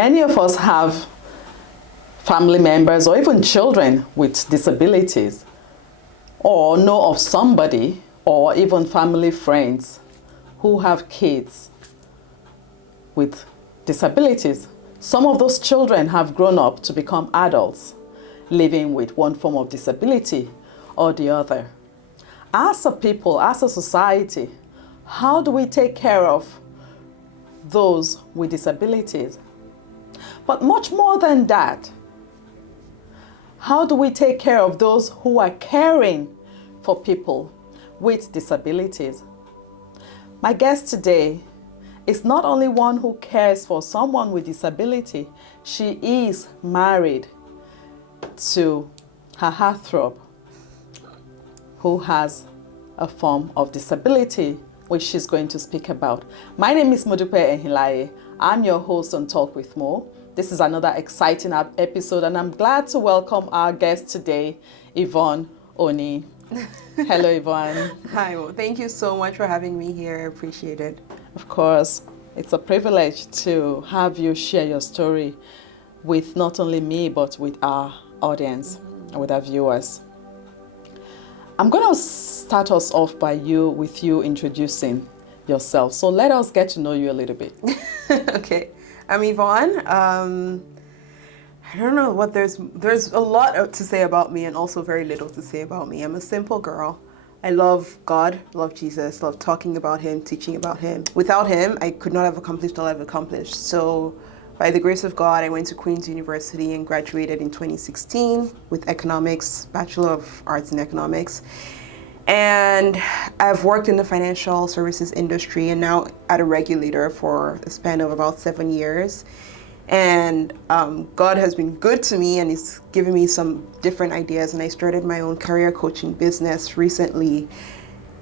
Many of us have family members or even children with disabilities, or know of somebody or even family friends who have kids with disabilities. Some of those children have grown up to become adults, living with one form of disability or the other. As a people, as a society, how do we take care of those with disabilities? But much more than that, how do we take care of those who are caring for people with disabilities? My guest today is not only one who cares for someone with disability, she is married to her heartthrob who has a form of disability, which she's going to speak about. My name is Modupe Ehinlaiye. I'm your host on Talk with Mo. This is another exciting episode, and I'm glad to welcome our guest today, Yvonne Oni. Hello, Yvonne. Hi, well, thank you so much for having me here. I appreciate it. Of course, it's a privilege to have you share your story with not only me, but with our audience and with our viewers. I'm going to start us off with you introducing yourself. So let us get to know you a little bit. Okay, I'm Yvonne. I don't know what there's a lot to say about me and also very little to say about me. I'm a simple girl. I love God, love Jesus, love talking about him, teaching about him. Without him, I could not have accomplished all I've accomplished. So by the grace of God, I went to Queen's University and graduated in 2016 with economics, Bachelor of Arts in Economics. And I've worked in the financial services industry and now at a regulator for a span of about 7 years. And God has been good to me and he's given me some different ideas. And I started my own career coaching business recently.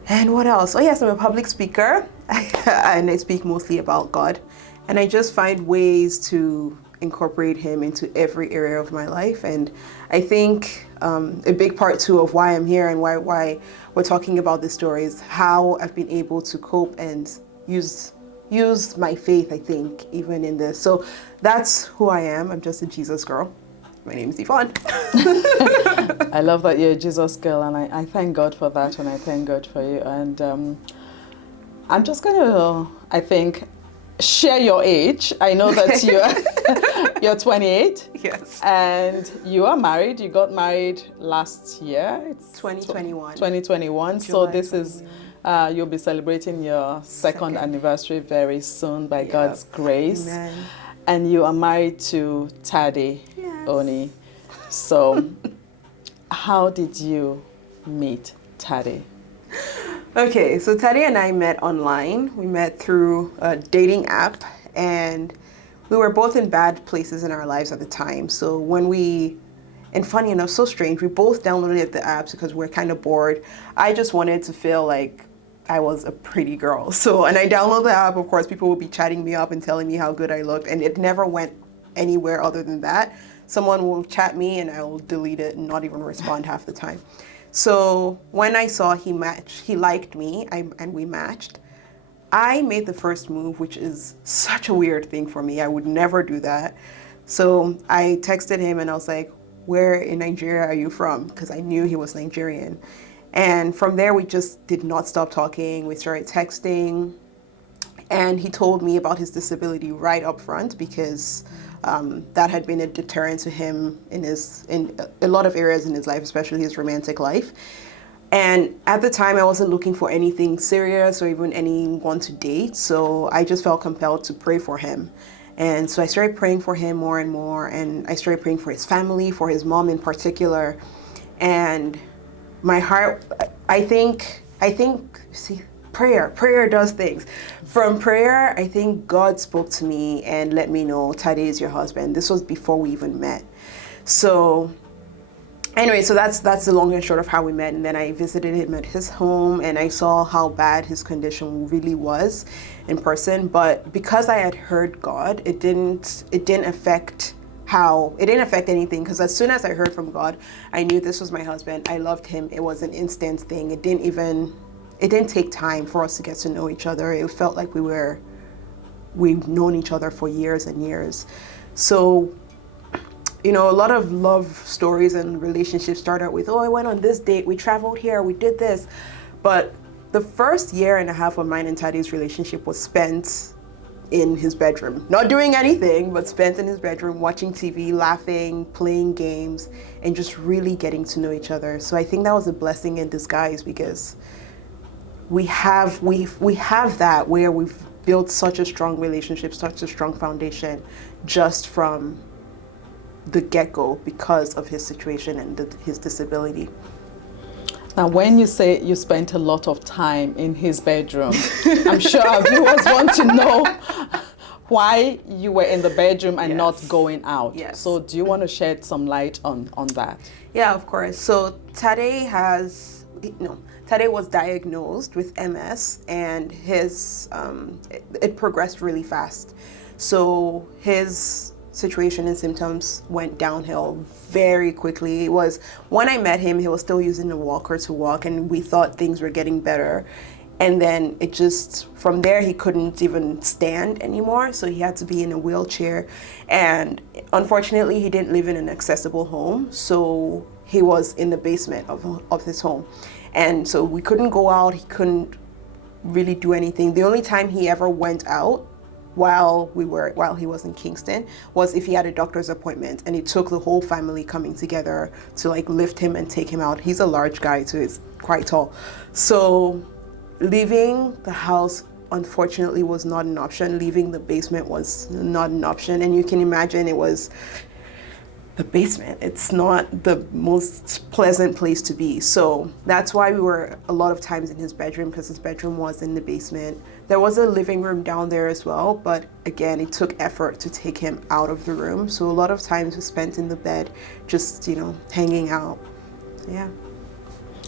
And what else? Oh yes, I'm a public speaker and I speak mostly about God. And I just find ways to incorporate him into every area of my life. And I think a big part too of why I'm here and why we're talking about this story is how I've been able to cope and use my faith, I think, even in this. So that's who I am. I'm just a Jesus girl. My name is Yvonne. I love that you're a Jesus girl, and I thank God for that, and I thank God for you. And I'm just going to, I think, share your age. I know that you're 28. Yes. And you are married. You got married last year. It's 2021. 2021. So this is, you'll be celebrating your second anniversary very soon by God's grace. Amen. And you are married to Tade Oni. So how did you meet Tade? Okay, so Tade and I met online. We met through a dating app, and we were both in bad places in our lives at the time. So and funny enough, so strange, we both downloaded the apps because we were kind of bored. I just wanted to feel like I was a pretty girl. And I downloaded the app, of course, people would be chatting me up and telling me how good I looked, and it never went anywhere other than that. Someone will chat me and I will delete it and not even respond half the time. So when I saw he liked me, and we matched, I made the first move, which is such a weird thing for me. I would never do that. So I texted him and I was like, where in Nigeria are you from? Because I knew he was Nigerian. And from there, we just did not stop talking. We started texting. And he told me about his disability right up front because that had been a deterrent to him in a lot of areas in his life, especially his romantic life. And at the time, I wasn't looking for anything serious or even anyone to date. So I just felt compelled to pray for him. And so I started praying for him more and more. And I started praying for his family, for his mom in particular. And my heart, I think, see, prayer does things. From prayer, I think God spoke to me and let me know Tade is your husband. This was before we even met. So anyway, so that's the long and short of how we met. And then I visited him at his home and I saw how bad his condition really was in person. But because I had heard God, it didn't affect anything, because as soon as I heard from God, I knew this was my husband. I loved him. It was an instant thing. It didn't take time for us to get to know each other. It felt like we we've known each other for years and years. So, you know, a lot of love stories and relationships start out with, oh, I went on this date, we traveled here, we did this. But the first year and a half of mine and Tade's relationship was spent in his bedroom. Not doing anything, but spent in his bedroom, watching TV, laughing, playing games, and just really getting to know each other. So I think that was a blessing in disguise, because we have that where we've built such a strong relationship, such a strong foundation, just from the get-go because of his situation and his disability. Now, when you say you spent a lot of time in his bedroom, I'm sure our viewers want to know why you were in the bedroom and not going out. Yes. So do you want to shed some light on that? Yeah, of course. So Tade was diagnosed with MS, and it progressed really fast. So his situation and symptoms went downhill very quickly. It was, when I met him, he was still using a walker to walk, and we thought things were getting better. And then it just, from there, he couldn't even stand anymore, so he had to be in a wheelchair. And unfortunately, he didn't live in an accessible home, so he was in the basement of his home. And so we couldn't go out, he couldn't really do anything. The only time he ever went out while he was in Kingston was if he had a doctor's appointment, and it took the whole family coming together to like lift him and take him out. He's a large guy too, he's quite tall. So leaving the house, unfortunately, was not an option. Leaving the basement was not an option. And you can imagine, it was the basement. It's not the most pleasant place to be. So that's why we were a lot of times in his bedroom, because his bedroom was in the basement. There was a living room down there as well, but again, it took effort to take him out of the room. So a lot of times we spent in the bed, just, you know, hanging out. So, yeah.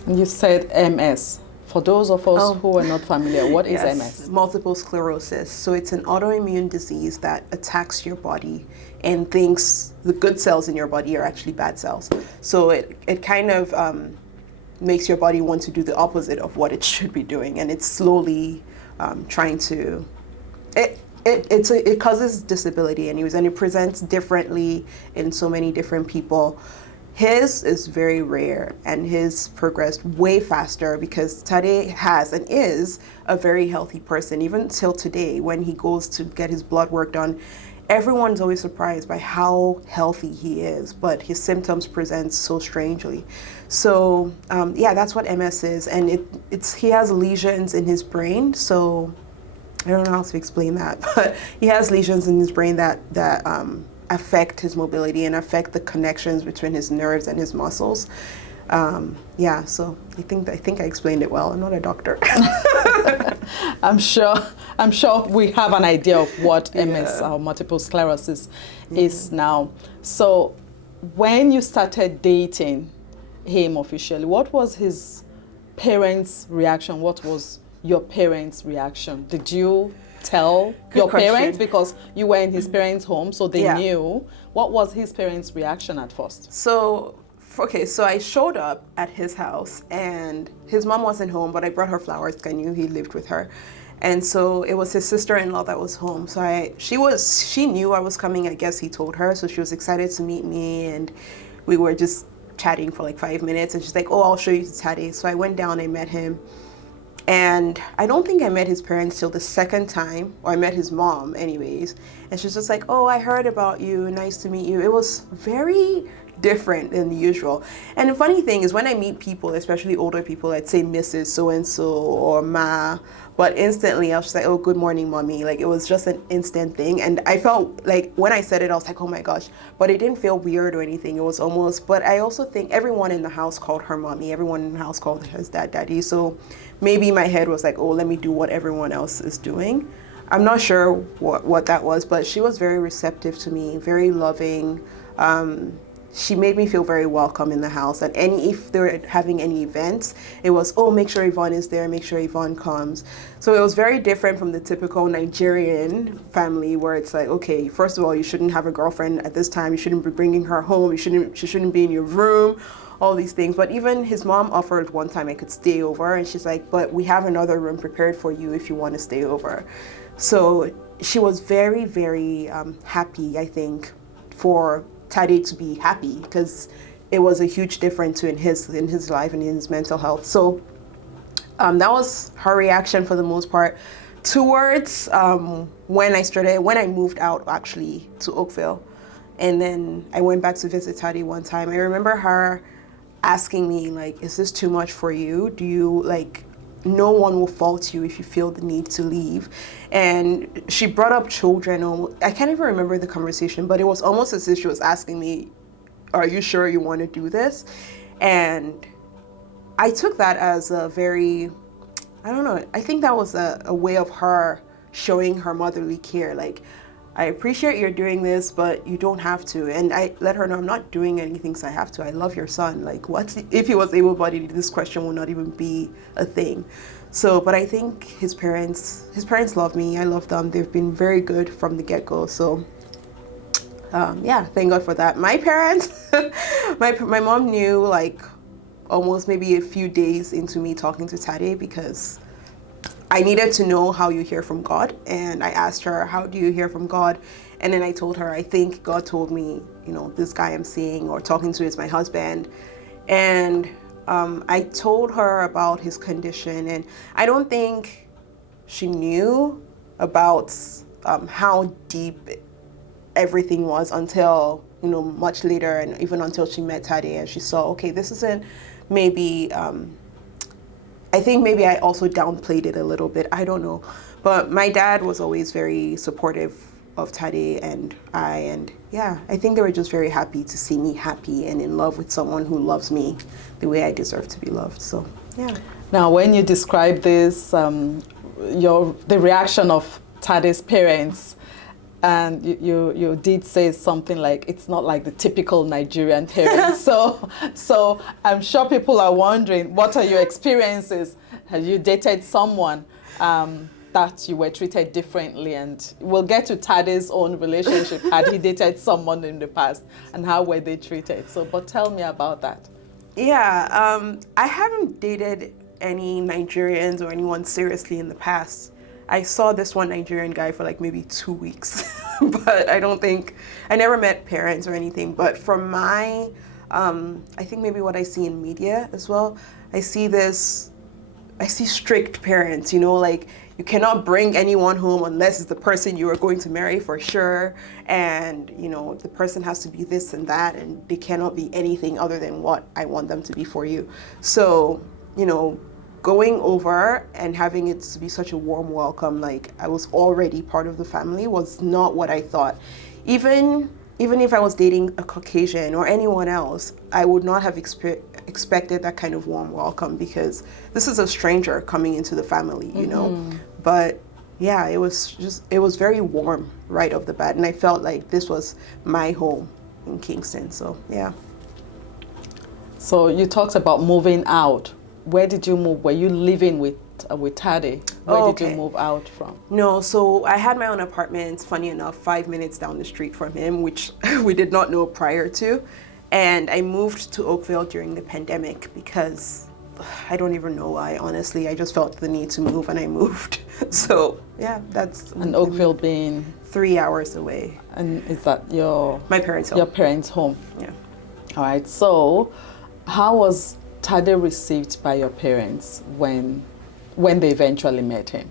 And you said MS. For those of us who are not familiar, what is MS? Multiple sclerosis. So it's an autoimmune disease that attacks your body and thinks the good cells in your body are actually bad cells. So it kind of makes your body want to do the opposite of what it should be doing, and it's slowly trying to. It causes disability, and it presents differently in so many different people. His is very rare, and his progressed way faster because Tade has and is a very healthy person. Even till today, when he goes to get his blood work done, everyone's always surprised by how healthy he is, but his symptoms present so strangely. So yeah, that's what MS is, and he has lesions in his brain. So I don't know how to explain that, but he has lesions in his brain that affect his mobility and affect the connections between his nerves and his muscles. Yeah, so I think I explained it well. I'm not a doctor. I'm sure we have an idea of what MS or multiple sclerosis is now. So when you started dating him officially, what was his parents' reaction? What was your parents' reaction? Did you tell your parents, because you were in his parents' home, so they knew? What was his parents' reaction at first? So I showed up at his house, and his mom wasn't home, but I brought her flowers because I knew he lived with her. And so it was his sister-in-law that was home. So she knew I was coming. I guess he told her, so she was excited to meet me, and we were just chatting for like 5 minutes, and she's like, "Oh, I'll show you to Tade." So I went down and met him. And I don't think I met his parents till the second time, or I met his mom anyways. And she's just like, "Oh, I heard about you, nice to meet you." It was very different than the usual. And the funny thing is, when I meet people, especially older people, I'd say Mrs. So-and-so or Ma, but instantly I was just like, "Oh, good morning, mommy." Like, it was just an instant thing. And I felt like when I said it, I was like, "Oh my gosh," but it didn't feel weird or anything. It was almost, but I also think everyone in the house called her mommy. Everyone in the house called his dad daddy. So maybe my head was like, "Oh, let me do what everyone else is doing." I'm not sure what that was, but she was very receptive to me, very loving. She made me feel very welcome in the house. And if they were having any events, it was, "Oh, make sure Yvonne is there, make sure Yvonne comes." So it was very different from the typical Nigerian family, where it's like, okay, first of all, you shouldn't have a girlfriend at this time, you shouldn't be bringing her home, she shouldn't be in your room, all these things. But even his mom offered one time I could stay over, and she's like, "But we have another room prepared for you if you want to stay over." So she was very, very happy, I think, for Tade to be happy, because it was a huge difference in his life and in his mental health. So that was her reaction for the most part. Towards when I moved out actually to Oakville, and then I went back to visit Tade one time. I remember her asking me, like, is this too much for you? Do you, like, no one will fault you if you feel the need to leave. And she brought up children. I can't even remember the conversation, but it was almost as if she was asking me, are you sure you want to do this? And I took that as a very, I don't know, I think that was a way of her showing her motherly care. Like, I appreciate you're doing this, but you don't have to. And I let her know I'm not doing anything because I have to. I love your son. Like, what if he was able-bodied? This question will not even be a thing. So, but I think his parents love me. I love them. They've been very good from the get-go. So, yeah, thank God for that. My parents, my mom knew, like, almost maybe a few days into me talking to Tade, because I needed to know how you hear from God. And I asked her, how do you hear from God? And then I told her, I think God told me, you know, this guy I'm seeing or talking to is my husband. And I told her about his condition. And I don't think she knew about how deep everything was until, you know, much later, and even until she met Tade and she saw, okay, this isn't maybe, I think maybe I also downplayed it a little bit. I don't know. But my dad was always very supportive of Tade and yeah, I think they were just very happy to see me happy and in love with someone who loves me the way I deserve to be loved. So, yeah. Now, when you describe this, the reaction of Tade's parents, and you did say something like, it's not like the typical Nigerian parents. so I'm sure people are wondering, what are your experiences? Have you dated someone that you were treated differently? And we'll get to Tade's own relationship. Had he dated someone in the past, and how were they treated? So, but tell me about that. Yeah, I haven't dated any Nigerians or anyone seriously in the past. I saw this one Nigerian guy for like maybe 2 weeks, but I never met parents or anything. But from my, I think maybe what I see in media as well, I see strict parents, you know, like you cannot bring anyone home unless it's the person you are going to marry for sure. And, you know, the person has to be this and that, and they cannot be anything other than what I want them to be for you. So, you know, going over and having it to be such a warm welcome, like I was already part of the family, was not what I thought. Even if I was dating a Caucasian or anyone else, I would not have expected that kind of warm welcome, because this is a stranger coming into the family, you know. But yeah, it was very warm right off the bat, and I felt like this was my home in Kingston. So yeah. So you talked about moving out. Where did you move? Were you living with Tade? Where did you move out from? No, so I had my own apartment, funny enough, 5 minutes down the street from him, which we did not know prior to. And I moved to Oakville during the pandemic because I don't even know why, honestly. I just felt the need to move, and I moved. So yeah, that's... And Oakville being? 3 hours away. And is that my parents' home? Your parents' home? Yeah. All right, so how was Tade received by your parents when they eventually met him?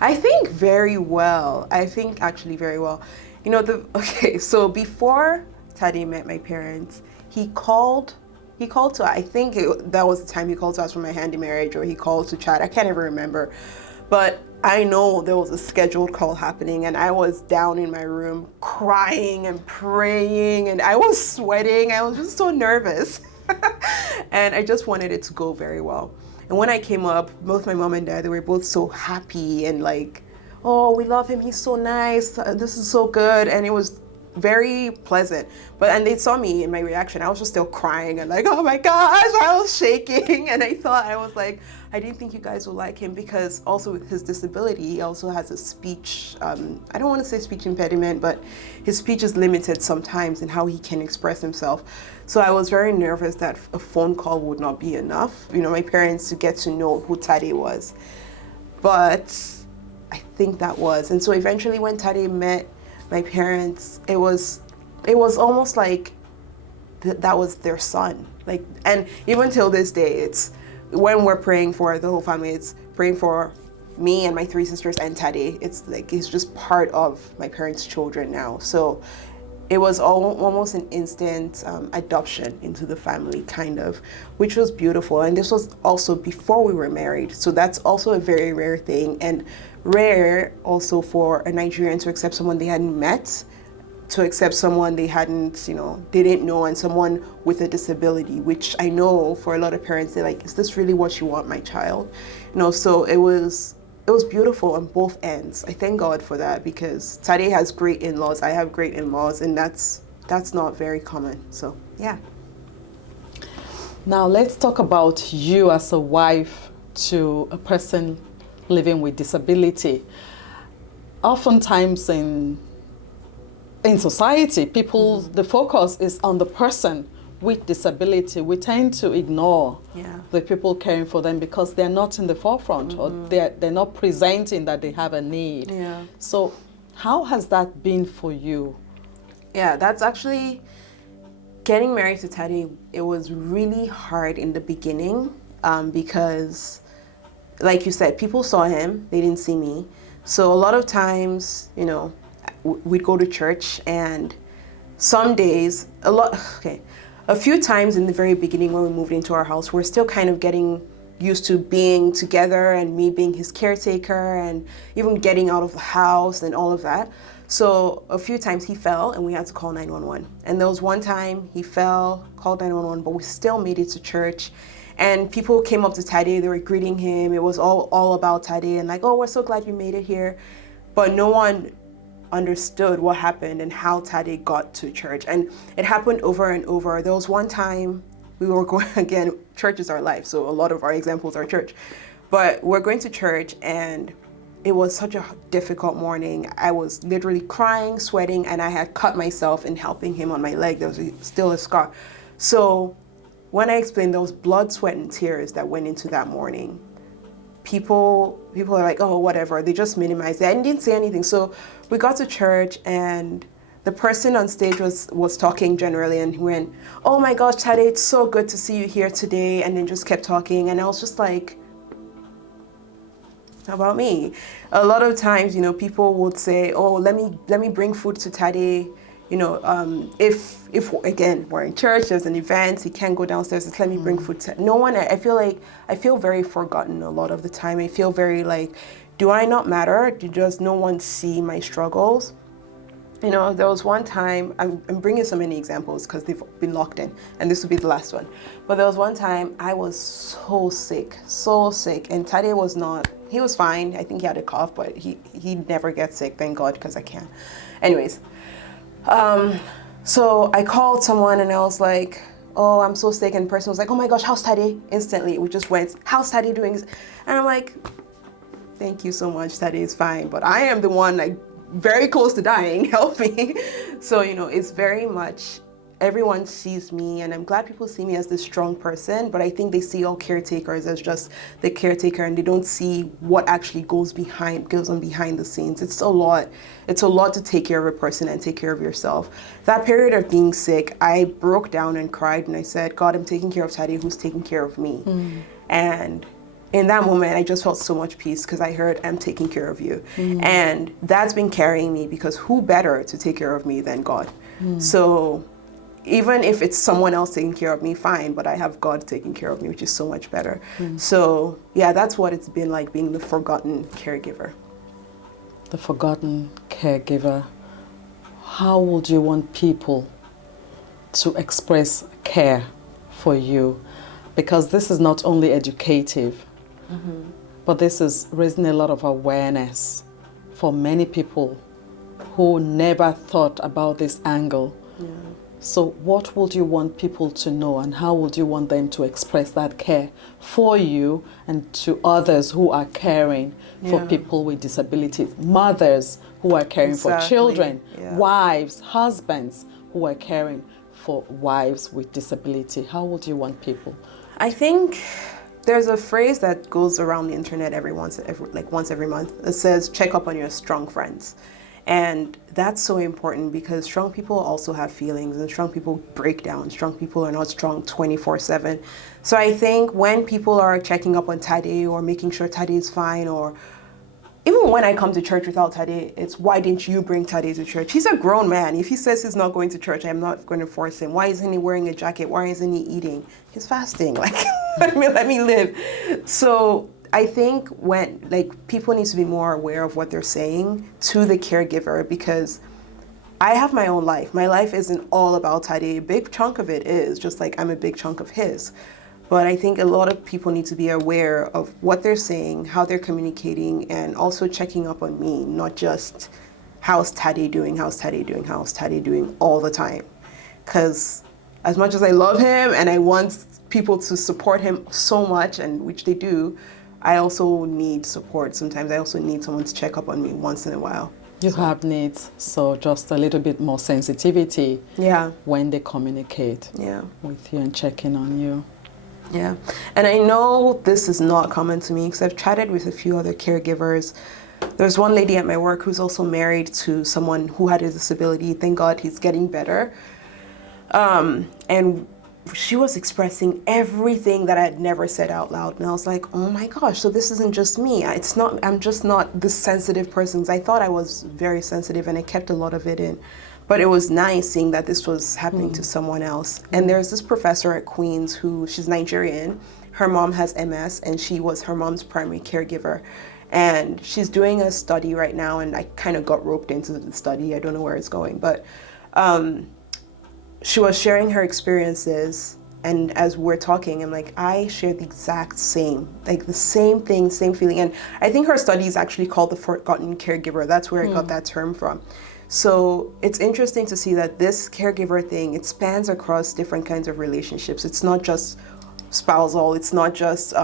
I think very well. I think actually very well. You know, so before Tade met my parents, he called to, I think that was the time he called to ask for my hand in marriage, or he called to chat. I can't even remember. But I know there was a scheduled call happening, and I was down in my room crying and praying, and I was sweating. I was just so nervous. And I just wanted it to go very well. And when I came up, both my mom and dad, they were both so happy and like, oh, we love him, he's so nice, this is so good. And it was very pleasant. And they saw me in my reaction. I was just still crying and like, oh my gosh, I was shaking. And I was like, I didn't think you guys would like him, because also with his disability, he also has a speech, I don't want to say speech impediment, but his speech is limited sometimes in how he can express himself. So I was very nervous that a phone call would not be enough, you know, my parents to get to know who Tade was. But I think that was. And so eventually when Tade met my parents, it was almost like that was their son. Like, and even till this day, it's when we're praying for the whole family, it's praying for me and my 3 sisters and Tade. It's like it's just part of my parents' children now. So it was almost an instant adoption into the family, kind of, which was beautiful. And this was also before we were married. So that's also a very rare thing, and rare also for a Nigerian to accept someone they hadn't met, to accept someone they hadn't, they didn't know, and someone with a disability, which I know for a lot of parents, they're like, is this really what you want my child? So it was beautiful on both ends. I thank God for that, because Tade has great in-laws, I have great in-laws, and that's not very common. So yeah. Now let's talk about you as a wife to a person living with disability. Oftentimes in society, the focus is on the person with disability. We tend to ignore the people caring for them because they're not in the forefront, or they're not presenting that they have a need. Yeah. So how has that been for you? Yeah, that's actually, getting married to Tade, it was really hard in the beginning, because like you said, people saw him, they didn't see me. So a lot of times, we'd go to church, and some days, a few times in the very beginning when we moved into our house, we're still kind of getting used to being together and me being his caretaker and even getting out of the house and all of that. So a few times he fell and we had to call 911. And there was one time he fell, called 911, but we still made it to church. And people came up to Tade, they were greeting him. It was all about Tade and like, oh, we're so glad you made it here. But no one understood what happened and how Tade got to church. And it happened over and over. There was one time we were going, again, church is our life, so a lot of our examples are church. But we're going to church, and it was such a difficult morning. I was literally crying, sweating, and I had cut myself in helping him on my leg. There was still a scar. So when I explained those blood, sweat, and tears that went into that morning, people are like, oh, whatever. They just minimized it. I didn't say anything. So we got to church, and the person on stage was talking generally, and he went, oh my gosh, Tade, it's so good to see you here today, and then just kept talking. And I was just like, how about me? A lot of times, people would say, oh, let me bring food to Tade. If again, we're in church, there's an event, he can't go downstairs, just let me bring food to no one. I feel very forgotten a lot of the time. I feel very like, do I not matter? Does no one see my struggles? There was one time, I'm bringing so many examples because they've been locked in, and this will be the last one. But there was one time I was so sick, and Tade was not, he was fine. I think he had a cough, but he never gets sick, thank God, because I can't. Anyways, so I called someone and I was like, oh, I'm so sick, and the person was like, oh my gosh, how's Tade? Instantly, we just went, how's Tade doing? And I'm like, thank you so much, Tade is fine, but I am the one like very close to dying, help me. So, it's very much, everyone sees me, and I'm glad people see me as this strong person, but I think they see all caretakers as just the caretaker, and they don't see what actually goes on behind the scenes. It's a lot to take care of a person and take care of yourself. That period of being sick, I broke down and cried, and I said, God, I'm taking care of Tade, who's taking care of me. And in that moment, I just felt so much peace because I heard, I'm taking care of you. And that's been carrying me, because who better to take care of me than God? So even if it's someone else taking care of me, fine, but I have God taking care of me, which is so much better. So yeah, that's what it's been like, being the forgotten caregiver. The forgotten caregiver. How would you want people to express care for you? Because this is not only educative, but this is raising a lot of awareness for many people who never thought about this angle. So what would you want people to know, and how would you want them to express that care for you and to others who are caring for people with disabilities, mothers who are caring for children, wives, husbands who are caring for wives with disability? How would you want people? I think there's a phrase that goes around the internet once every month. It says, check up on your strong friends. And that's so important because strong people also have feelings, and strong people break down. Strong people are not strong 24/7. So I think when people are checking up on Tade or making sure Tade is fine, or even when I come to church without Tade, it's why didn't you bring Tade to church? He's a grown man. If he says he's not going to church, I'm not going to force him. Why isn't he wearing a jacket? Why isn't he eating? He's fasting. Like, let me live. So I think when, people need to be more aware of what they're saying to the caregiver, because I have my own life. My life isn't all about Tade. A big chunk of it is, just like I'm a big chunk of his. But I think a lot of people need to be aware of what they're saying, how they're communicating, and also checking up on me, not just how's Tade doing, how's Tade doing, how's Tade doing all the time. Because as much as I love him and I want people to support him so much, and which they do, I also need support. Sometimes I also need someone to check up on me once in a while. You have needs, so just a little bit more sensitivity when they communicate with you and checking on you. Yeah, and I know this is not common to me because I've chatted with a few other caregivers. There's one lady at my work who's also married to someone who had a disability. Thank God he's getting better. And she was expressing everything that I had never said out loud. And I was like, oh my gosh, so this isn't just me. I'm just not this sensitive person. I thought I was very sensitive and I kept a lot of it in. But it was nice seeing that this was happening to someone else. And there's this professor at Queen's she's Nigerian. Her mom has MS and she was her mom's primary caregiver. And she's doing a study right now, and I kind of got roped into the study. I don't know where it's going, but she was sharing her experiences. And as we're talking, I'm like, I share the exact same, the same thing, same feeling. And I think her study is actually called the forgotten caregiver. That's where I got that term from. So it's interesting to see that this caregiver thing, it spans across different kinds of relationships. It's not just spousal, it's not just,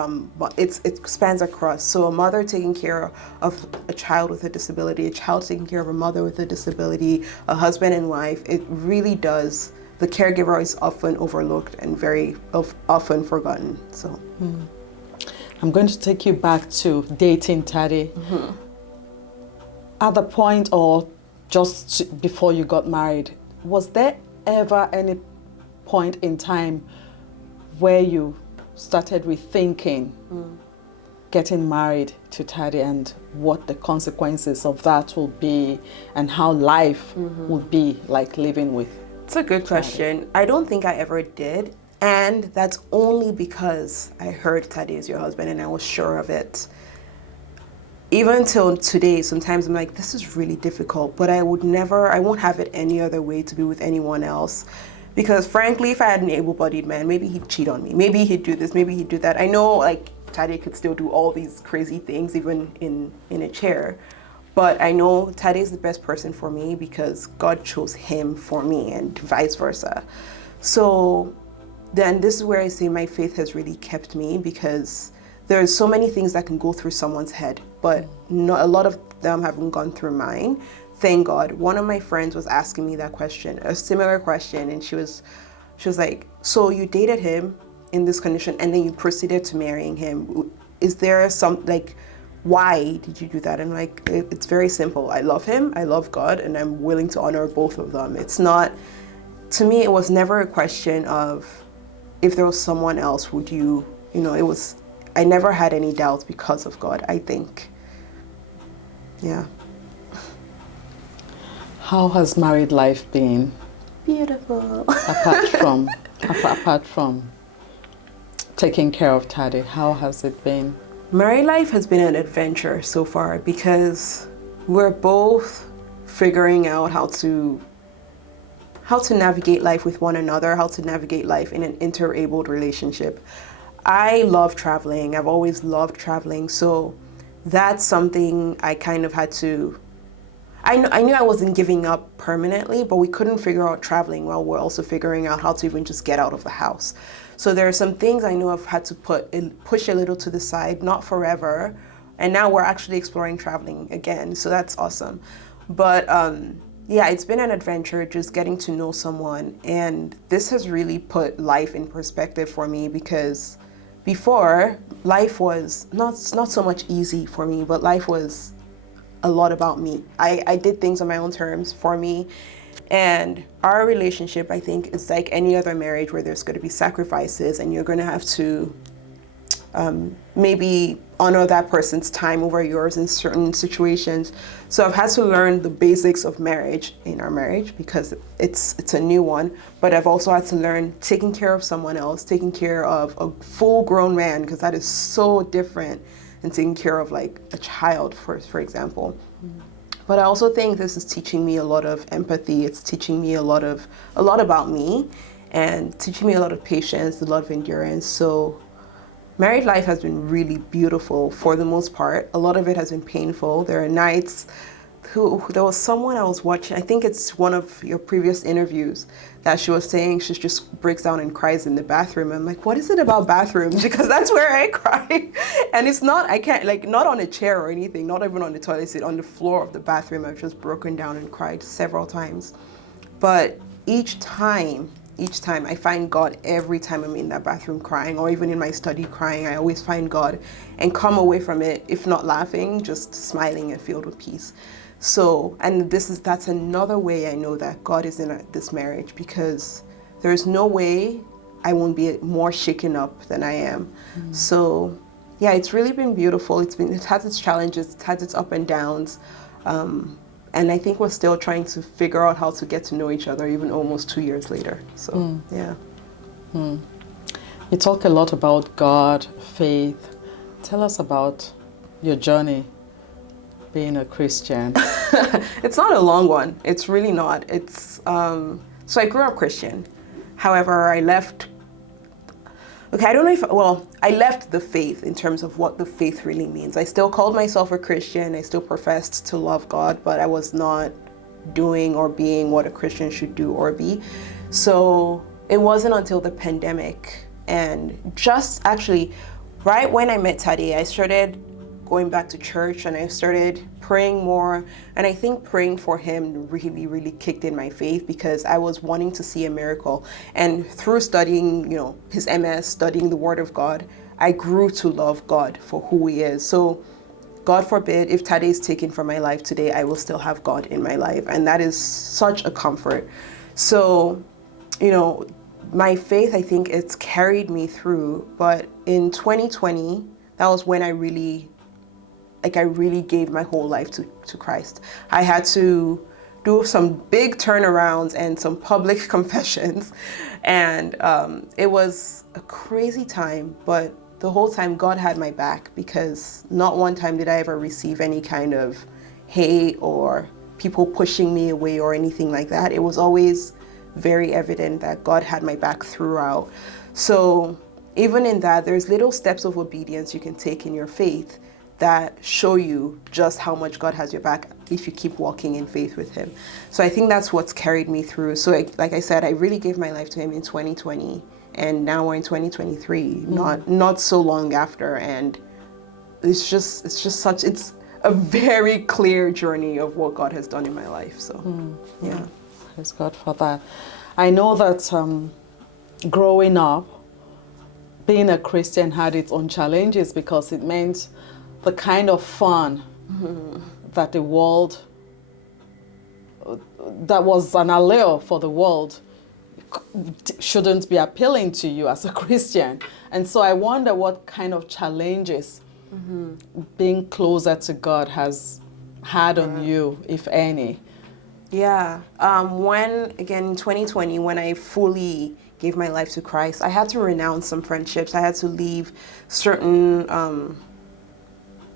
it spans across. So a mother taking care of a child with a disability, a child taking care of a mother with a disability, a husband and wife, it really does. The caregiver is often overlooked and very often forgotten. So I'm going to take you back to dating Tade. At the point or just before you got married, was there ever any point in time where you started rethinking getting married to Tade and what the consequences of that will be and how life would be like living with? It's a good question. I don't think I ever did. And that's only because I heard Tade is your husband and I was sure of it. Even till today, sometimes I'm like, this is really difficult, but I won't have it any other way to be with anyone else. Because frankly, if I had an able-bodied man, maybe he'd cheat on me. Maybe he'd do this, maybe he'd do that. I know Tade could still do all these crazy things, even in a chair. But I know Tade is the best person for me because God chose him for me and vice versa. So then this is where I say my faith has really kept me, because there's so many things that can go through someone's head, but a lot of them haven't gone through mine. Thank God. One of my friends was asking me that question, a similar question, and she was like, so you dated him in this condition and then you proceeded to marrying him. Is there why did you do that? I'm like, it's very simple. I love him, I love God, and I'm willing to honor both of them. It's not, to me, it was never a question of if there was someone else, would you, I never had any doubts because of God, I think. Yeah. How has married life been? Beautiful. Apart from taking care of Tade, how has it been? Married life has been an adventure so far because we're both figuring out how to navigate life with one another, how to navigate life in an interabled relationship. I love traveling. I've always loved traveling. So that's something I kind of had to, I knew I wasn't giving up permanently, but we couldn't figure out traveling while we're also figuring out how to even just get out of the house. So there are some things I knew I've had to push a little to the side, not forever. And now we're actually exploring traveling again. So that's awesome. But yeah, it's been an adventure just getting to know someone. And this has really put life in perspective for me because before, life was not so much easy for me, but life was a lot about me. I did things on my own terms for me. And our relationship, I think, is like any other marriage where there's going to be sacrifices and you're going to have to maybe honor that person's time over yours in certain situations. So I've had to learn the basics of marriage in our marriage because it's a new one. But I've also had to learn taking care of someone else, taking care of a full-grown man, because that is so different than taking care of like a child, for example. But I also think this is teaching me a lot of empathy. It's teaching me a lot about me, and teaching me a lot of patience, a lot of endurance. So married life has been really beautiful for the most part. A lot of it has been painful. There are nights there was someone I was watching, I think it's one of your previous interviews, that she was saying she just breaks down and cries in the bathroom. I'm like, what is it about bathrooms? Because that's where I cry. And it's not, I can't, like, not on a chair or anything, not even on the toilet seat, on the floor of the bathroom. I've just broken down and cried several times. But each time I find God every time I'm in that bathroom crying, or even in my study crying. I always find God and come away from it, if not laughing, just smiling and filled with peace. So, and that's another way I know that God is in this marriage, because there's no way I won't be more shaken up than I am. So yeah, it's really been beautiful. It has its challenges, it has its up and downs. And I think we're still trying to figure out how to get to know each other, even almost 2 years later. So, yeah. You talk a lot about God, faith. Tell us about your journey being a Christian. It's not a long one. It's really not. It's so I grew up Christian. However, I left. Okay, I don't know if, I left the faith in terms of what the faith really means. I still called myself a Christian. I still professed to love God, but I was not doing or being what a Christian should do or be. So it wasn't until the pandemic, and just actually right when I met Tade, I started going back to church and I started praying more. And I think praying for him really, really kicked in my faith, because I was wanting to see a miracle. And through studying, his MS, studying the Word of God, I grew to love God for who he is. So God forbid, if Tade is taken from my life today, I will still have God in my life. And that is such a comfort. So, my faith, I think it's carried me through. But in 2020, that was when I really gave my whole life to Christ. I had to do some big turnarounds and some public confessions. And it was a crazy time, but the whole time God had my back, because not one time did I ever receive any kind of hate or people pushing me away or anything like that. It was always very evident that God had my back throughout. So even in that, there's little steps of obedience you can take in your faith that show you just how much God has your back if you keep walking in faith with him. So I think that's what's carried me through. So like I said, I really gave my life to him in 2020, and now we're in 2023, not so long after. And it's a very clear journey of what God has done in my life. So yeah. Praise God for that. I know that growing up, being a Christian had its own challenges, because it meant the kind of fun that the world, that was an allure for the world, shouldn't be appealing to you as a Christian. And so I wonder what kind of challenges being closer to God has had on you, if any. Yeah. Again, in 2020, when I fully gave my life to Christ, I had to renounce some friendships. I had to leave certain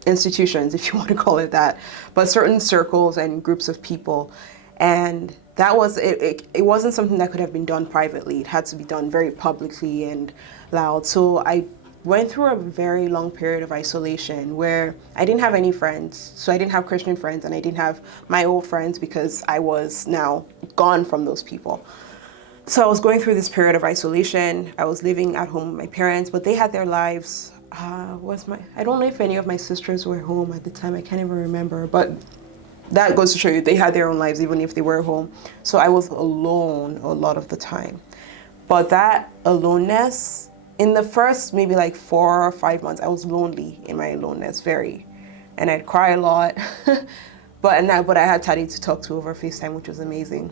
institutions, if you want to call it that, but certain circles and groups of people. And that was, it wasn't something that could have been done privately. It had to be done very publicly and loud. So I went through a very long period of isolation where I didn't have any friends. So I didn't have Christian friends, and I didn't have my old friends, because I was now gone from those people. So I was going through this period of isolation. I was living at home with my parents, but they had their lives. I don't know if any of my sisters were home at the time. I can't even remember, but that goes to show you they had their own lives even if they were home. So I was alone a lot of the time. But that aloneness in the first maybe like 4 or 5 months, I was lonely in my aloneness, and I'd cry a lot. but I had Tade to talk to over FaceTime, which was amazing.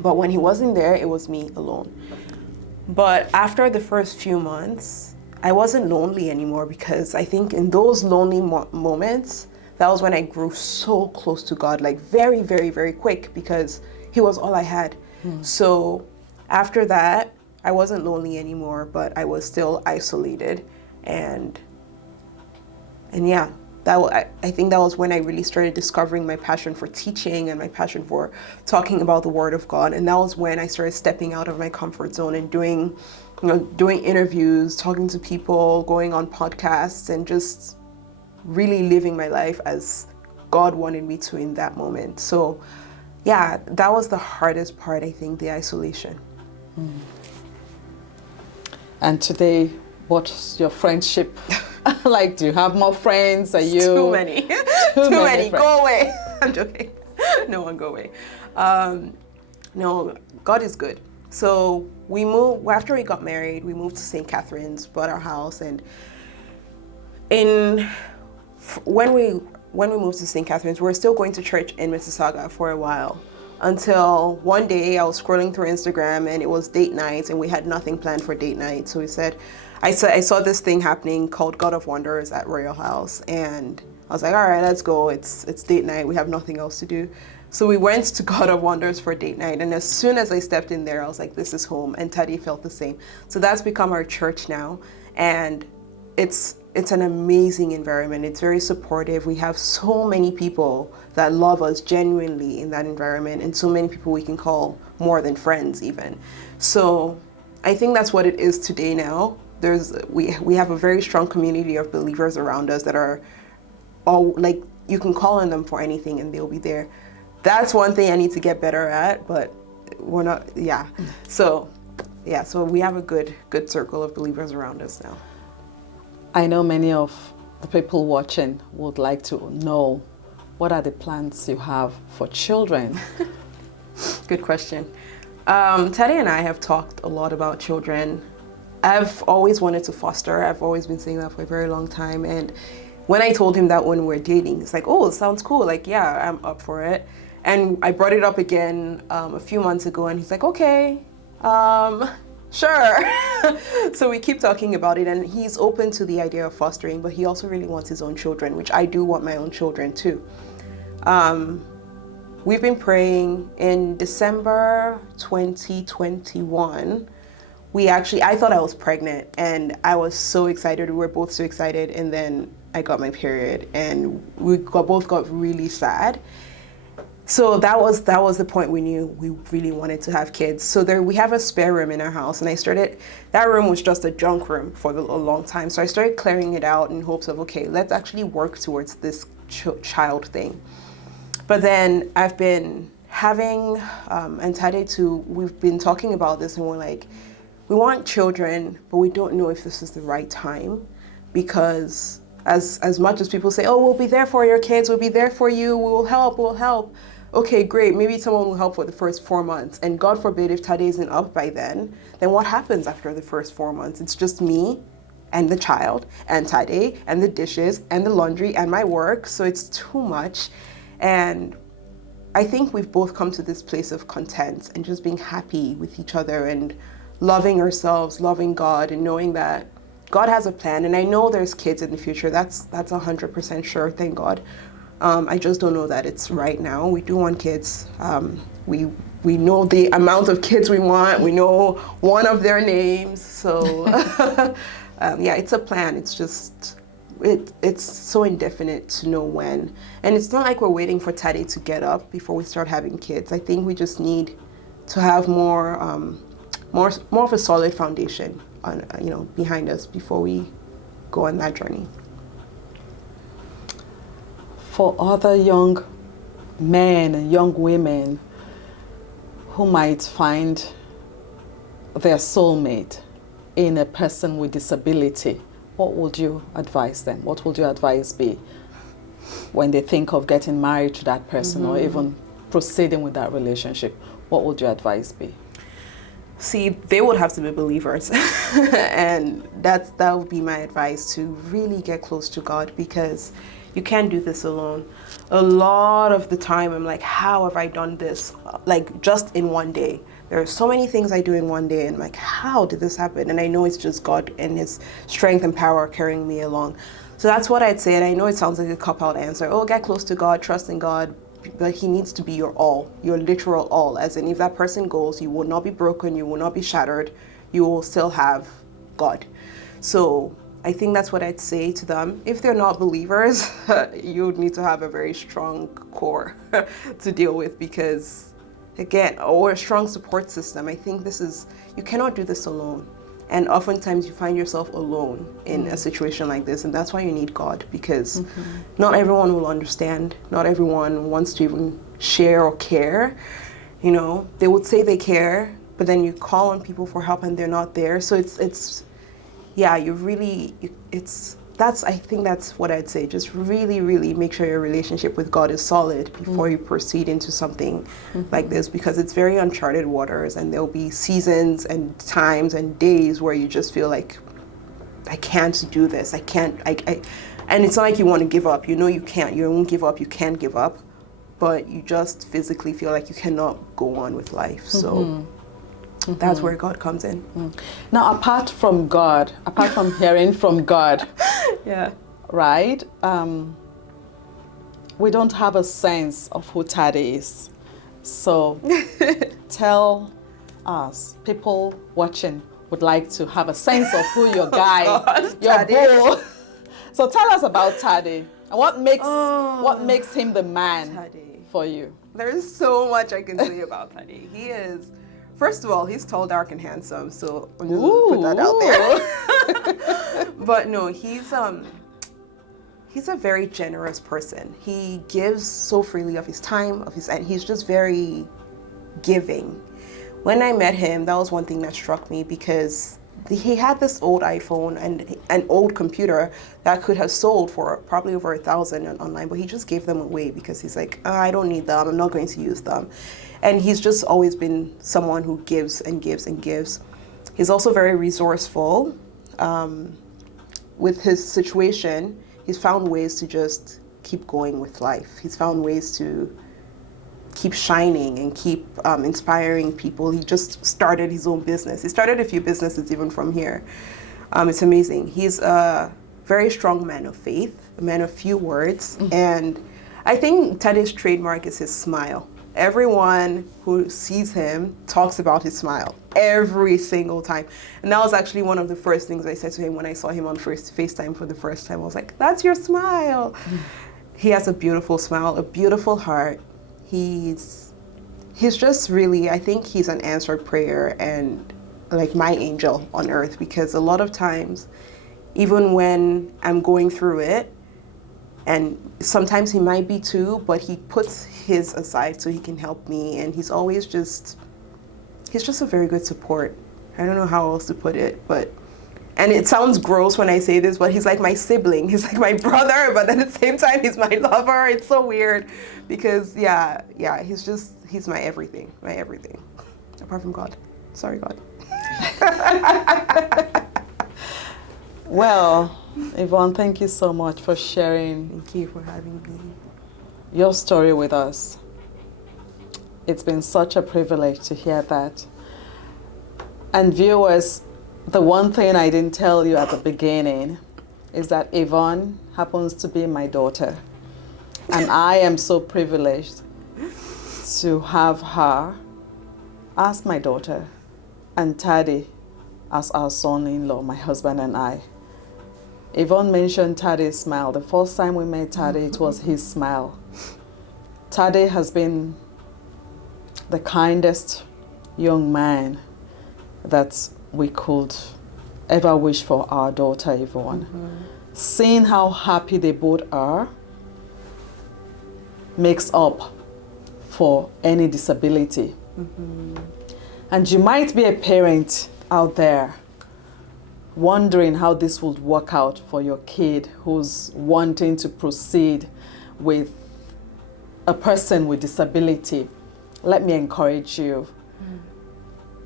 But when he wasn't there, it was me alone. But after the first few months, I wasn't lonely anymore, because I think in those lonely moments, that was when I grew so close to God, like very, very, very quick, because he was all I had. So after that, I wasn't lonely anymore, but I was still isolated. And yeah, I think that was when I really started discovering my passion for teaching and my passion for talking about the Word of God. And that was when I started stepping out of my comfort zone and doing interviews, talking to people, going on podcasts, and just really living my life as God wanted me to in that moment. So yeah, that was the hardest part, I think, the isolation. And today, what's your friendship like? Do you have more friends? Are you Too many. Too many. friends? Go away. I'm joking. No one go away. No, God is good. So we moved, after we got married, we moved to St. Catharines, bought our house, and when we moved to St. Catharines, we were still going to church in Mississauga for a while, until one day I was scrolling through Instagram and it was date night, and we had nothing planned for date night. So we said, I saw this thing happening called God of Wonders at Royal House, and I was like, all right, let's go. It's date night. We have nothing else to do. So we went to God of Wonders for date night, and as soon as I stepped in there, I was like, this is home. And Tade felt the same. So that's become our church now, and it's an amazing environment. It's very supportive. We have so many people that love us genuinely in that environment, and so many people we can call more than friends even. So I think that's what it is today now. We have a very strong community of believers around us that are all, like, you can call on them for anything and they'll be there. That's one thing I need to get better at, but we're not, yeah. So we have a good circle of believers around us now. I know many of the people watching would like to know, what are the plans you have for children? Good question. Tade and I have talked a lot about children. I've always wanted to foster. I've always been saying that for a very long time. And when I told him that when we're dating, he's like, oh, it sounds cool. Like, yeah, I'm up for it. And I brought it up again a few months ago, and he's like, okay, sure. So we keep talking about it, and he's open to the idea of fostering, but he also really wants his own children, which I do want my own children too. We've been praying. In December 2021, I thought I was pregnant, and I was so excited. We were both so excited, and then I got my period, and we both got really sad. So that was the point we knew we really wanted to have kids. So we have a spare room in our house, and that room was just a junk room for a long time. So I started clearing it out in hopes of, okay, let's actually work towards this child thing. But then I've been having, and Tade too, we've been talking about this, and we're like, we want children, but we don't know if this is the right time, because as much as people say, oh, we'll be there for your kids, we'll be there for you, we'll help. Okay, great, maybe someone will help for the first 4 months. And God forbid if Tade isn't up by then what happens after the first 4 months? It's just me and the child and Tade and the dishes and the laundry and my work. So it's too much. And I think we've both come to this place of content and just being happy with each other and loving ourselves, loving God, and knowing that God has a plan. And I know there's kids in the future. That's 100% sure, thank God. I just don't know that it's right now. We do want kids. We know the amount of kids we want. We know one of their names. So yeah, it's a plan. It's just, it's so indefinite to know when. And it's not like we're waiting for Tade to get up before we start having kids. I think we just need to have more of a solid foundation behind us before we go on that journey. For other young men and young women who might find their soulmate in a person with disability, what would you advise them? What would your advice be when they think of getting married to that person or even proceeding with that relationship? What would your advice be? See, they would have to be believers. And that would be my advice, to really get close to God, because you can't do this alone. A lot of the time I'm like, how have I done this? Like, just in one day. There are so many things I do in one day, and I'm like, how did this happen? And I know it's just God and his strength and power carrying me along. So that's what I'd say. And I know it sounds like a cop-out answer. Oh, get close to God, trust in God. But he needs to be your all, your literal all. As in, if that person goes, you will not be broken, you will not be shattered, you will still have God. So I think that's what I'd say to them. If they're not believers, you would need to have a very strong core to deal with, because again, or a strong support system. I think you cannot do this alone. And oftentimes you find yourself alone in a situation like this, and that's why you need God, because not everyone will understand. Not everyone wants to even share or care. You know, they would say they care, but then you call on people for help and they're not there. So I think that's what I'd say. Just really, really make sure your relationship with God is solid before you proceed into something like this, because it's very uncharted waters, and there'll be seasons and times and days where you just feel like, I can't do this. I can't, and it's not like you want to give up. You know you can't. You won't give up. You can't give up. But you just physically feel like you cannot go on with life. So that's where God comes in. Now, apart from hearing from God, yeah, right? We don't have a sense of who Tade is. So tell us, people watching would like to have a sense of who your guy, your bull. So tell us about Tade, and what makes him the man for you. There's so much I can say about Tade. He is, first of all, he's tall, dark, and handsome. So I'm just gonna put that out there. But no, he's a very generous person. He gives so freely of his time, and he's just very giving. When I met him, that was one thing that struck me, because he had this old iPhone and an old computer that could have sold for probably over $1,000 online, but he just gave them away because he's like, I don't need them, I'm not going to use them. And he's just always been someone who gives and gives and gives. He's also very resourceful. With his situation, he's found ways to just keep going with life. He's found ways to keep shining and keep inspiring people. He just started his own business. He started a few businesses even from here. It's amazing. He's a very strong man of faith, a man of few words. And I think Tade's trademark is his smile. Everyone who sees him talks about his smile every single time. And that was actually one of the first things I said to him when I saw him on FaceTime for the first time. I was like, that's your smile. He has a beautiful smile, a beautiful heart. He's just really, I think he's an answered prayer and like my angel on earth, because a lot of times, even when I'm going through it, and sometimes he might be too, but he puts his aside so he can help me, and he's just a very good support. I don't know how else to put it, and it sounds gross when I say this, but he's like my sibling. He's like my brother, but at the same time, he's my lover. It's so weird because, he's my everything. Apart from God. Sorry, God. Well, Yvonne, thank you so much for sharing. Thank you for having me. Your story with us. It's been such a privilege to hear that. And viewers, the one thing I didn't tell you at the beginning is that Yvonne happens to be my daughter. And I am so privileged to have her as my daughter and Tade as our son-in-law, my husband and I. Yvonne mentioned Tade's smile. The first time we met Tade, it was his smile. Tade has been the kindest young man that we could ever wish for our daughter, Yvonne. Seeing how happy they both are makes up for any disability. And you might be a parent out there wondering how this would work out for your kid who's wanting to proceed with a person with disability. Let me encourage you.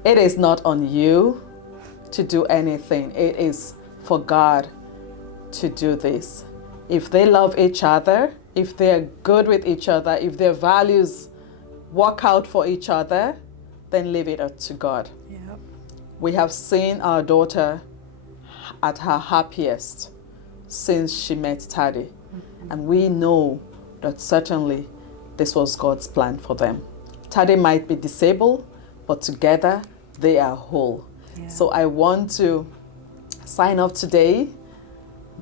It is not on you to do anything. It is for God to do this. If they love each other, if they're good with each other, if their values work out for each other, then leave it up to God. Yep. We have seen our daughter at her happiest since she met Tade. And we know that certainly this was God's plan for them. Tade might be disabled, but together they are whole. Yeah. So I want to sign off today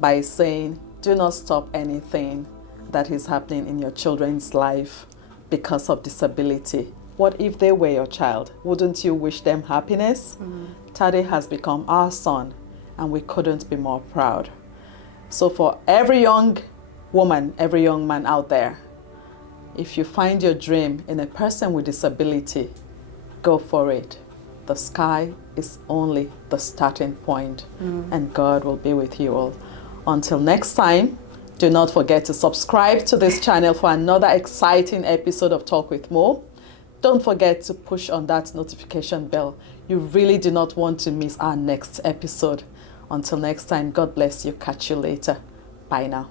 by saying, do not stop anything that is happening in your children's life because of disability. What if they were your child? Wouldn't you wish them happiness? Tade has become our son, and we couldn't be more proud. So for every young woman, every young man out there, if you find your dream in a person with disability, go for it. The sky is only the starting point, and God will be with you all. Until next time, do not forget to subscribe to this channel for another exciting episode of Talk with Mo. Don't forget to push on that notification bell. You really do not want to miss our next episode. Until next time, God bless you. Catch you later. Bye now.